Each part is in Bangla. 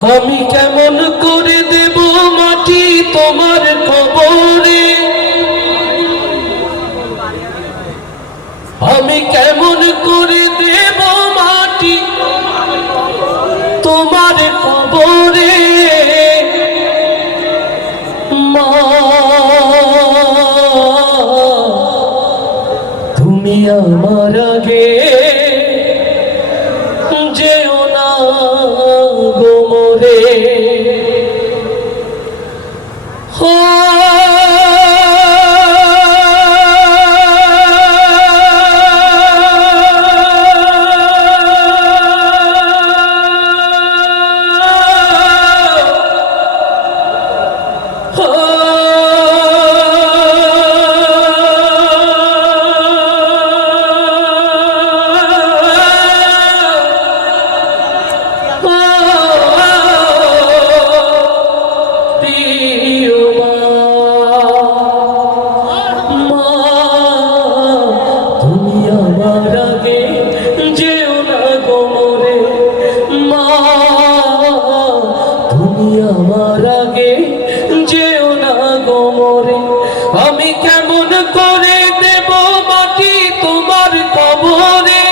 আমি কেমন করে দেব মাটি তোমার কবরে আমি কেমন করে দেব মাটি তোমার কবরে মা, তুমি আমার আগে Oh. তুমি আমার আগে যেও না গোমরে আমি কেমন করে দেব মাটি তোমার কবরে?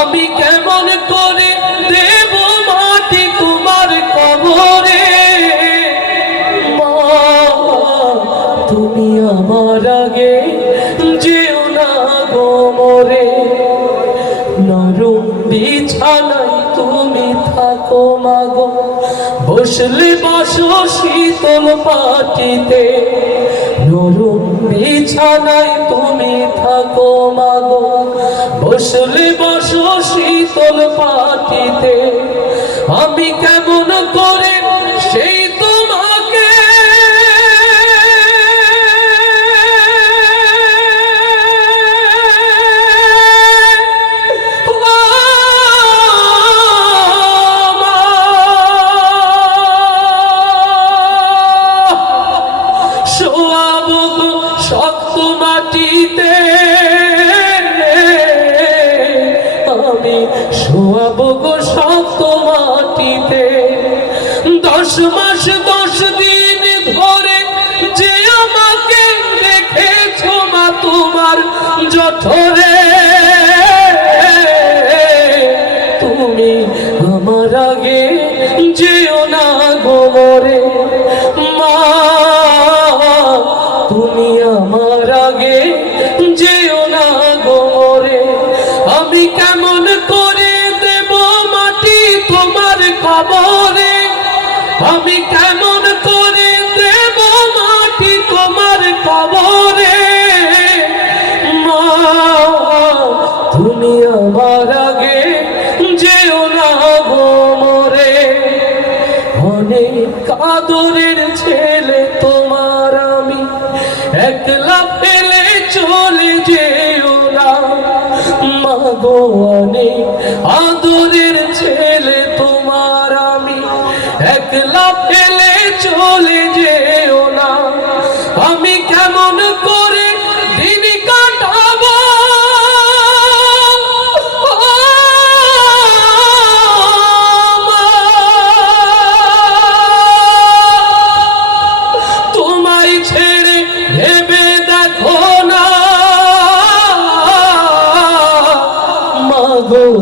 আমি কেমন করে দেব মাটি তোমার কবরে? মা, তুমি আমার আগে যেও না গোমরে নরম বিছানায় তুমি থাকো মাগো বসলে বাসো শীতল পাটিতে। নরম বিছানায় তুমি থাকো মাগো। বসলে বাসো শীতল পাটিতে। আমি কেমন মাটিতে আমি শোয়াব গো শক্ত মাটিতে। দশ মাস, দশ দিন ধরে যে আমাকে রেখেছ মা, তোমার জঠরে। তুমি আমার আগে যেও না গোমরে মা, তুমি আগে যেও না গোমরে আমি কেমন করে দেব মাটি তোমার কবরে? আমি কেমন করে দেব মাটি তোমার কবরে? মা, তুমি আমার আগে যেও না গোমরে অনেক আদরের ছেলে একলা পেলে চলে যেও না। মাগো অনেক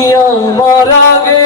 দিও মরাগে